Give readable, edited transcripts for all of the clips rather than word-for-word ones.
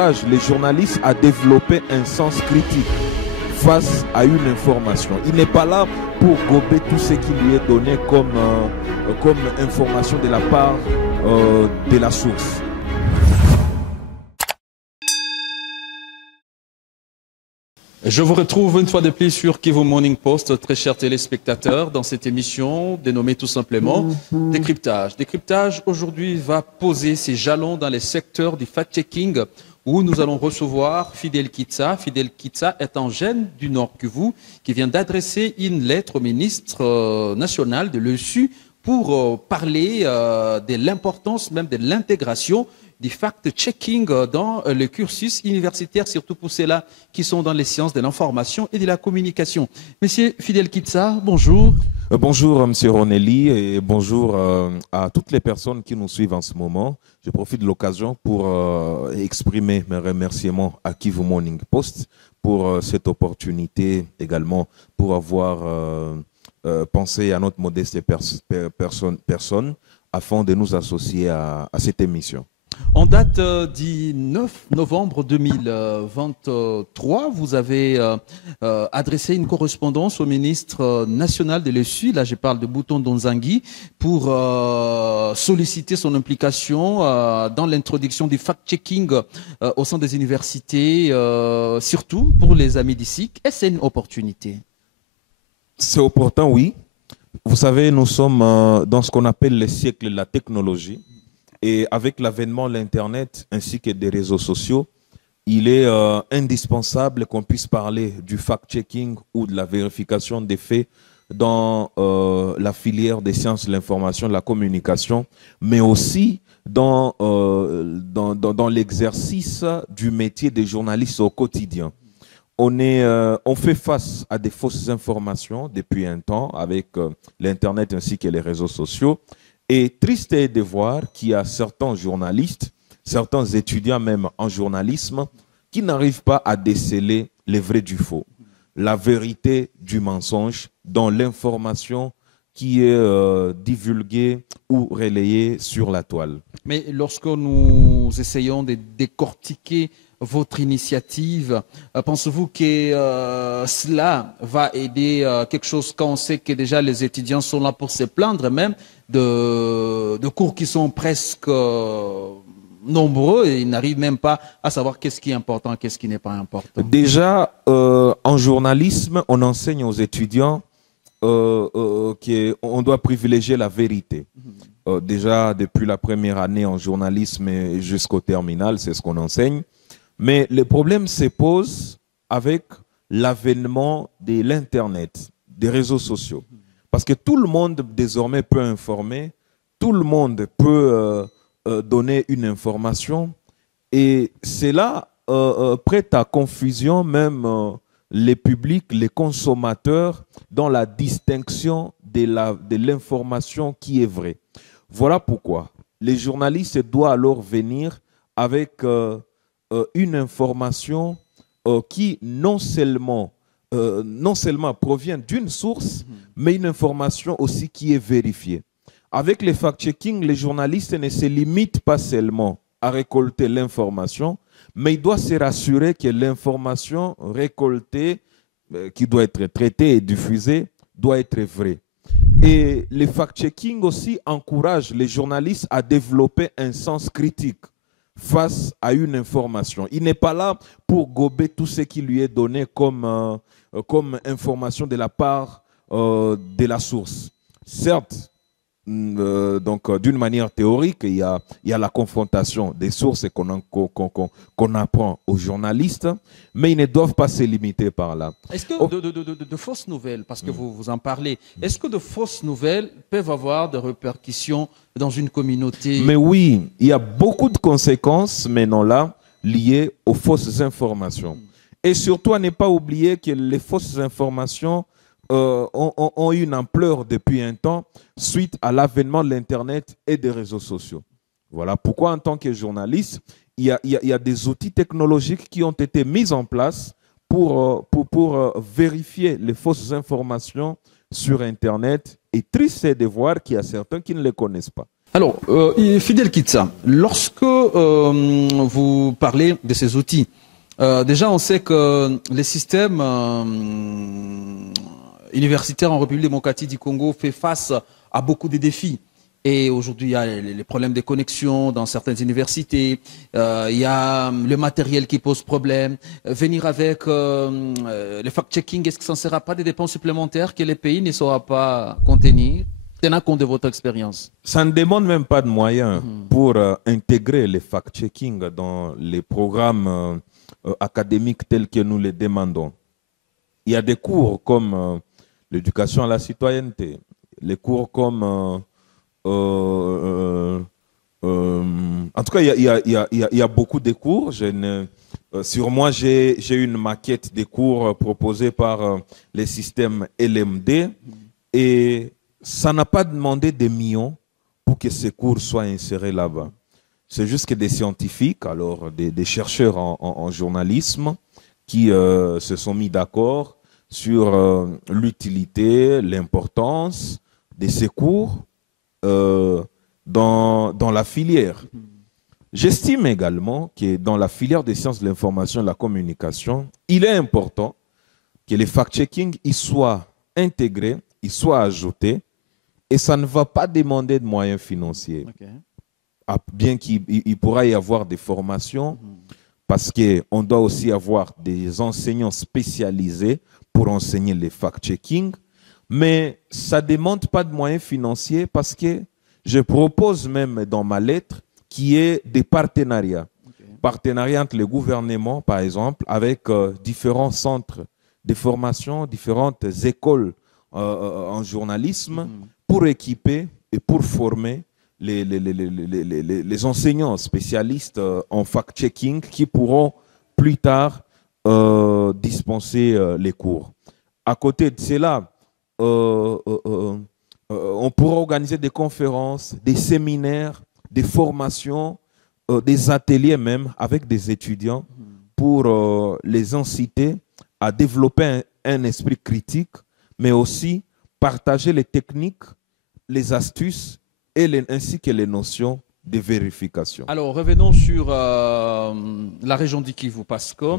encourage les journalistes à développer un sens critique face à une information. Il n'est pas là pour gober tout ce qui lui est donné comme information de la part de la source. Je vous retrouve une fois de plus sur Kivu Morning Post, très chers téléspectateurs, dans cette émission dénommée tout simplement Décryptage. Décryptage aujourd'hui va poser ses jalons dans les secteurs du fact-checking où nous allons recevoir Fidel Kitsa. Fidel Kitsa est un jeune du Nord Kivu qui vient d'adresser une lettre au ministre national de l'ESU pour parler de l'importance même de l'intégration du fact-checking dans le cursus universitaire, surtout pour ceux-là qui sont dans les sciences de l'information et de la communication. Monsieur Fidel Kitsa, bonjour. Bonjour, Monsieur Ronelli, et bonjour à toutes les personnes qui nous suivent en ce moment. Je profite de l'occasion pour exprimer mes remerciements à Kivu Morning Post pour cette opportunité également, pour avoir pensé à notre modeste personne afin de nous associer à cette émission. En date du 9 novembre 2023, vous avez adressé une correspondance au ministre national de l'ESU, là je parle de Bouton Donzangui, pour solliciter son implication dans l'introduction du fact-checking au sein des universités, surtout pour les amis d'ici. Est-ce une opportunité? C'est opportun, oui. Vous savez, nous sommes dans ce qu'on appelle le siècle de la technologie. Et avec l'avènement de l'Internet ainsi que des réseaux sociaux, il est indispensable qu'on puisse parler du fact-checking ou de la vérification des faits dans la filière des sciences de l'information, de la communication, mais aussi dans l'exercice du métier des journalistes au quotidien. On fait face à des fausses informations depuis un temps avec l'Internet ainsi que les réseaux sociaux. Et triste est de voir qu'il y a certains journalistes, certains étudiants même en journalisme, qui n'arrivent pas à déceler les vrais du faux, la vérité du mensonge dans l'information qui est divulguée ou relayée sur la toile. Mais lorsque nous essayons de décortiquer votre initiative, pensez-vous que cela va aider quelque chose quand on sait que déjà les étudiants sont là pour se plaindre même de cours qui sont presque nombreux et ils n'arrivent même pas à savoir qu'est-ce qui est important et qu'est-ce qui n'est pas important? Déjà, en journalisme, on enseigne aux étudiants qu'on doit privilégier la vérité. Déjà, depuis la première année en journalisme jusqu'au terminal, c'est ce qu'on enseigne. Mais le problème se pose avec l'avènement de l'Internet, des réseaux sociaux. Parce que tout le monde désormais peut informer, tout le monde peut donner une information. Et cela prête à confusion même les publics, les consommateurs, dans la distinction de l'information qui est vraie. Voilà pourquoi les journalistes doivent alors venir avec une information qui non seulement provient d'une source, mais une information aussi qui est vérifiée. Avec les fact-checking, les journalistes ne se limitent pas seulement à récolter l'information, mais ils doivent se rassurer que l'information récoltée, qui doit être traitée et diffusée, doit être vraie. Et les fact-checking aussi encouragent les journalistes à développer un sens critique face à une information. Il n'est pas là pour gober tout ce qui lui est donné comme information de la part de la source. Certes, d'une manière théorique, il y a la confrontation des sources qu'on apprend aux journalistes, mais ils ne doivent pas se limiter par là. Est-ce que de fausses nouvelles, parce que vous en parlez, est-ce que de fausses nouvelles peuvent avoir des répercussions dans une communauté? Mais oui, il y a beaucoup de conséquences maintenant là liées aux fausses informations. Et surtout, à ne pas oublier que les fausses informations ont eu une ampleur depuis un temps suite à l'avènement de l'Internet et des réseaux sociaux. Voilà pourquoi, en tant que journaliste, il y a des outils technologiques qui ont été mis en place pour vérifier les fausses informations sur Internet. Et triste est de voir qu'il y a certains qui ne les connaissent pas. Alors, Fidel Kitsa, lorsque vous parlez de ces outils, déjà on sait que les systèmes universitaires en République démocratique du Congo fait face à beaucoup de défis. Et aujourd'hui, il y a les problèmes de connexion dans certaines universités, il y a le matériel qui pose problème. Venir avec le fact-checking, est-ce que ça ne sera pas des dépenses supplémentaires que les pays ne sauront pas contenir? Tenant compte de votre expérience. Ça ne demande même pas de moyens pour intégrer les fact-checking dans les programmes académiques tels que nous les demandons. Il y a des cours comme l'éducation à la citoyenneté, les cours comme... en tout cas, il y a beaucoup de cours. Sur moi, j'ai une maquette des cours proposés par les systèmes LMD et ça n'a pas demandé des millions pour que ces cours soient insérés là-bas. C'est juste que des scientifiques, alors des chercheurs en journalisme, qui se sont mis d'accord sur l'utilité, l'importance de ces cours dans la filière. J'estime également que dans la filière des sciences de l'information et de la communication, il est important que les fact-checking y soient intégrés, y soient ajoutés, et ça ne va pas demander de moyens financiers. Okay. Bien qu'il pourra y avoir des formations, parce qu'on doit aussi avoir des enseignants spécialisés pour enseigner les fact-checking, mais ça ne demande pas de moyens financiers parce que je propose même dans ma lettre qu'il y ait des partenariats. Okay. Partenariats entre les gouvernements, par exemple, avec différents centres de formation, différentes écoles en journalisme, pour équiper et pour former les enseignants spécialistes en fact-checking qui pourront plus tard dispenser les cours. À côté de cela, on pourra organiser des conférences, des séminaires, des formations, des ateliers même avec des étudiants pour les inciter à développer un esprit critique, mais aussi partager les techniques, les astuces ainsi que les notions de vérification. Alors, revenons sur la région du Kivu, parce que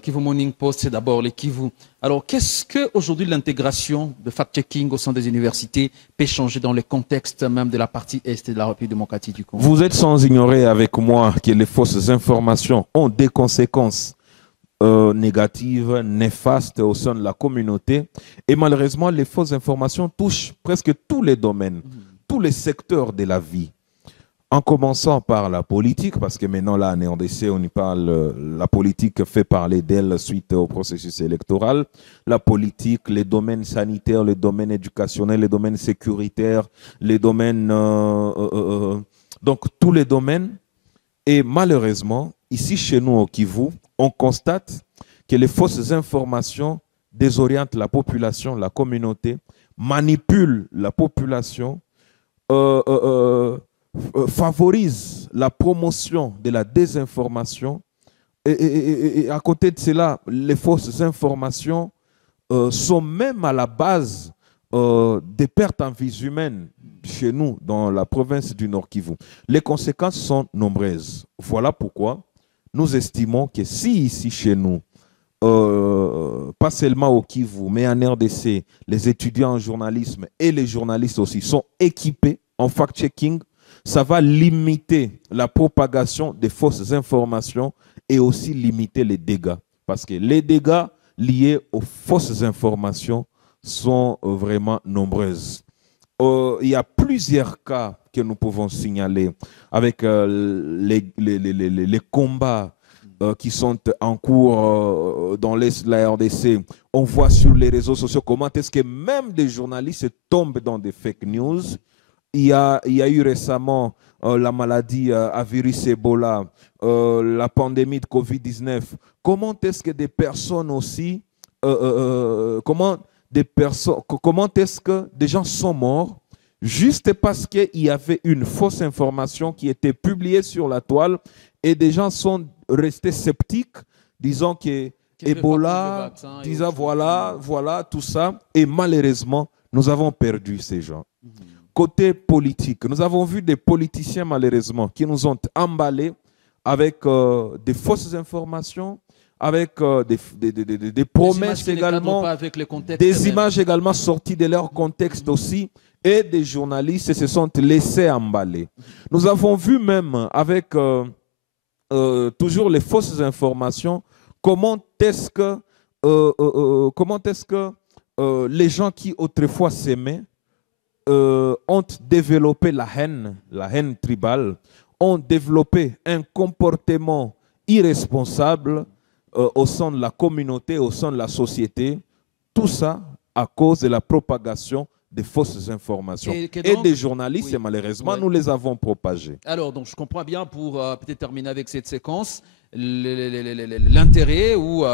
Kivu Morning Post, c'est d'abord les Kivu. Alors, qu'est-ce qu'aujourd'hui l'intégration de fact-checking au sein des universités peut changer dans le contexte même de la partie Est de la République démocratique du Congo? Vous êtes sans ignorer avec moi que les fausses informations ont des conséquences négatives, néfastes au sein de la communauté. Et malheureusement, les fausses informations touchent presque tous les domaines, tous les secteurs de la vie. En commençant par la politique, parce que maintenant, là, en RDC, on y parle, la politique fait parler d'elle suite au processus électoral. La politique, les domaines sanitaires, les domaines éducationnels, les domaines sécuritaires, les domaines... donc, tous les domaines. Et malheureusement, ici, chez nous, au Kivu, on constate que les fausses informations désorientent la population, la communauté, manipulent la population, favorise la promotion de la désinformation et à côté de cela, les fausses informations sont même à la base des pertes en vies humaines chez nous, dans la province du Nord Kivu. Les conséquences sont nombreuses. Voilà pourquoi nous estimons que si ici chez nous, pas seulement au Kivu, mais en RDC, les étudiants en journalisme et les journalistes aussi sont équipés en fact-checking, ça va limiter la propagation des fausses informations et aussi limiter les dégâts. Parce que les dégâts liés aux fausses informations sont vraiment nombreuses. Il y a plusieurs cas que nous pouvons signaler avec les combats qui sont en cours dans l'Est de la RDC. On voit sur les réseaux sociaux comment est-ce que même des journalistes tombent dans des fake news. Il y a eu récemment la maladie à virus Ebola, la pandémie de Covid-19. Comment est-ce que des personnes aussi, comment est-ce que des gens sont morts juste parce qu'il y avait une fausse information qui était publiée sur la toile et des gens sont restés sceptiques, disant que Ebola, disant voilà, tout ça. Et malheureusement, nous avons perdu ces gens. côté politique. Nous avons vu des politiciens, malheureusement, qui nous ont emballés avec des fausses informations, avec des promesses également, des images également sorties de leur contexte aussi, et des journalistes se sont laissés emballer. Nous avons vu même avec toujours les fausses informations, comment est-ce que les gens qui autrefois s'aimaient ont développé la haine tribale, ont développé un comportement irresponsable au sein de la communauté, au sein de la société. Tout ça à cause de la propagation des fausses informations. Et des journalistes, oui, et malheureusement, oui, nous les avons propagées. Alors, donc, je comprends bien, pour peut-être terminer avec cette séquence, l'intérêt ou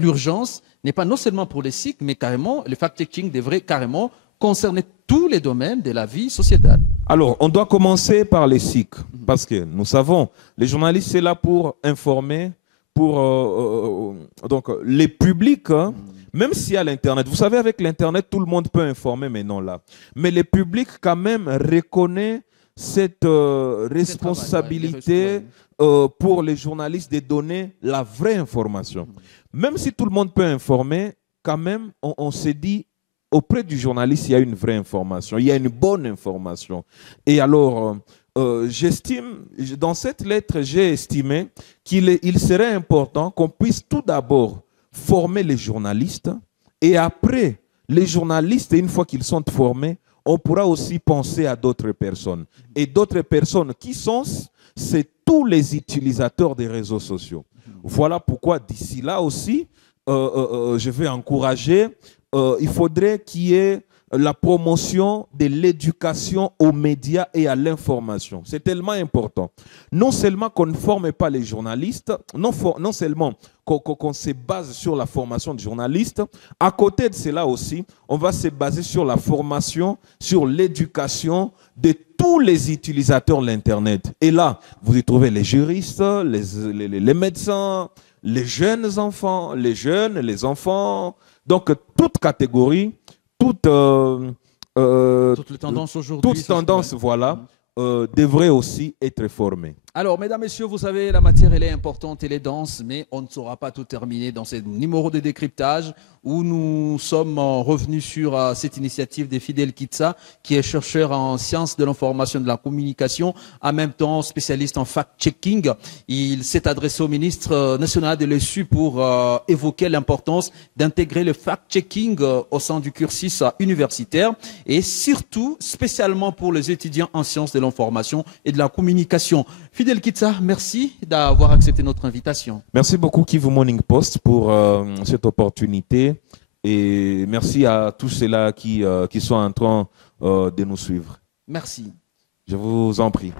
l'urgence n'est pas non seulement pour les SIC, mais carrément, le fact-checking devrait carrément concerner tous les domaines de la vie sociétale. Alors, on doit commencer par les SIC, parce que nous savons, les journalistes, c'est là pour informer, pour donc, les publics, hein, même si à l'Internet, vous savez, avec l'Internet, tout le monde peut informer, mais non là. Mais le public, quand même, reconnaît cette responsabilité pour les journalistes de donner la vraie information. Même si tout le monde peut informer, quand même, on se dit, auprès du journaliste, il y a une vraie information, il y a une bonne information. Et alors, j'estime, dans cette lettre, j'ai estimé qu'il serait important qu'on puisse tout d'abord former les journalistes, et après, les journalistes, une fois qu'ils sont formés, on pourra aussi penser à d'autres personnes. Et d'autres personnes qui sont, c'est tous les utilisateurs des réseaux sociaux. Voilà pourquoi d'ici là aussi, je vais encourager, il faudrait qu'il y ait la promotion de l'éducation aux médias et à l'information. C'est tellement important. Non seulement qu'on ne forme pas les journalistes, non seulement qu'on se base sur la formation de journalistes, à côté de cela aussi, on va se baser sur la formation, sur l'éducation de tous les utilisateurs de l'Internet. Et là, vous y trouvez les juristes, les médecins, les jeunes enfants, les jeunes, les enfants, donc toute catégorie, toutes les tendances aujourd'hui, toute tendance, voilà, devrait aussi être formée. Alors, mesdames, messieurs, vous savez, la matière, elle est importante, elle est dense, mais on ne saura pas tout terminer dans ce numéro de décryptage où nous sommes revenus sur cette initiative de Fidel Kitsa, qui est chercheur en sciences de l'information et de la communication, en même temps spécialiste en fact-checking. Il s'est adressé au ministre national de l'ESU pour évoquer l'importance d'intégrer le fact-checking au sein du cursus universitaire et surtout, spécialement pour les étudiants en sciences de l'information et de la communication. Fidel Kitsa, merci d'avoir accepté notre invitation. Merci beaucoup Kivu Morning Post pour cette opportunité et merci à tous ceux-là qui sont en train de nous suivre. Merci. Je vous en prie.